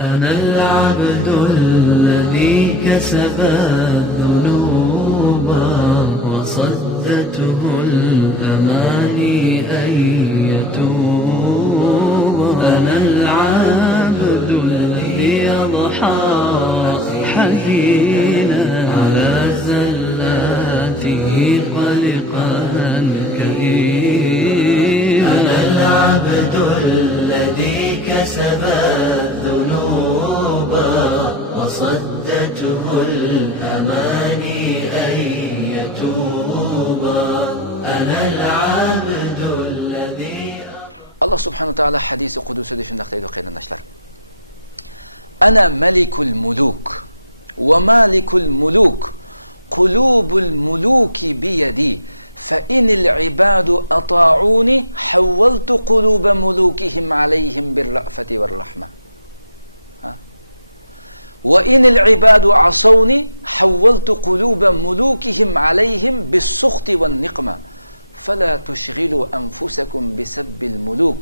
أنا العبد الذي كسب الذنوب وصدته الأماني أن يتوب. أنا العبد الذي أضحى حزينا على زلاته قلقا كئيبا. أنا العبد الذي كسب الذنوب وصدته الأماني أن يتوب. أنا العبد الذي Allah subhanahu wa ta'ala hadisi qudusida shunday deydi qarindoshlar. Ana malikul muluk wa malikul muluk qulubul muluki bi yadi fa inil ibadu ata'uni hawaltu quluba mulukihim alayhim bir ra'fati war rahma. وإن العباد عصوني حولت قلوب ملوكهم عليهم بالسخط والنقمة فلا تشغلوا أنفسكم بسب الملوك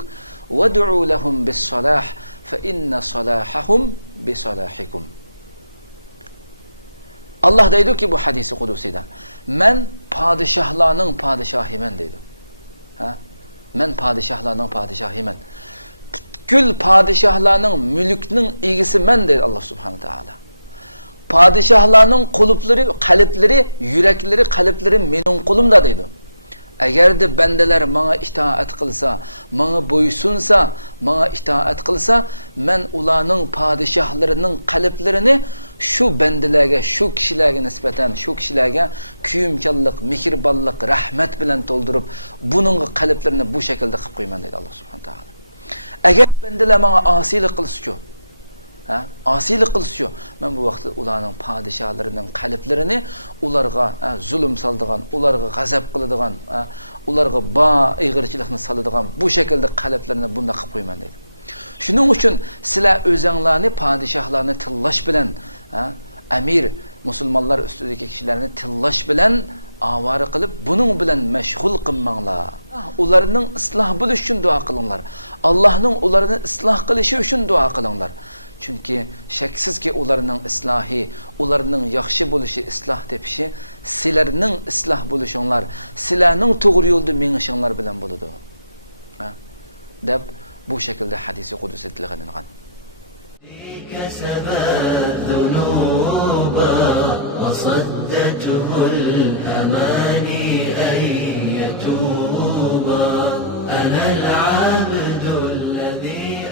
وادعوا لهم بالصلاح فإن صلاحهم بصلاحكم. Allah deydi ki bu hadisi kudusida men padişahlarının padişahıyım deydi. Men padişahlarının padişahıyım. Gül padişahlarının mülkünün ilgisi men deydi Allah subhanahu ta'ala. Padişahlarının kulupları, kalpleri, yürekleri, kalpleri menin kulumda deydi. Eğer de bendeler bana itaat kılsa, bana boysunsa, bana itaat kılsa, men ulanın padişahlarının kalplerini şu bendelerge, şu kişilerge nispeten, şu kişilerge küyümkallık, mihirballık, rahmet bilen doldurup bunun kalplerini bu şekilde kıp koyman deydi Allah subhanahu ta'ala. Eğer bendeler bana asilik kılsıyor, asilik kılsıyor, ben bu vakti ulanın padişahlarının kalplerini ularga zulüm saldığan, ularga gazap kılıdığan, ularga bağ eğirçilikini salıdığan bu şekilde kalplerini bunda kıp koyman dedi. Şunun için sizler özenglerini, padişahlarını tıllaş bilen, emir, Müslümanlar üstündeki kişilerini tıllaş bilen avarı kılıp bunun bilen meşgul kılmanlar. Onların ıslah buluş için dua kılınlar. Allah'ın onların ıslah kılışı için dua kılınlar. Çünkü şeksiz ki onların ıslahı, onların yaxşı buluşu, ıslah tepişi, sizlerinin ıslah buluşunlar, sizlerinin doğru yolda menişinler bilen buludu. Dep bu şekilde hadisi kudüs edilgeninden. كسب الذنوب وصدته الأماني أن يتوب. أنا العبد الذي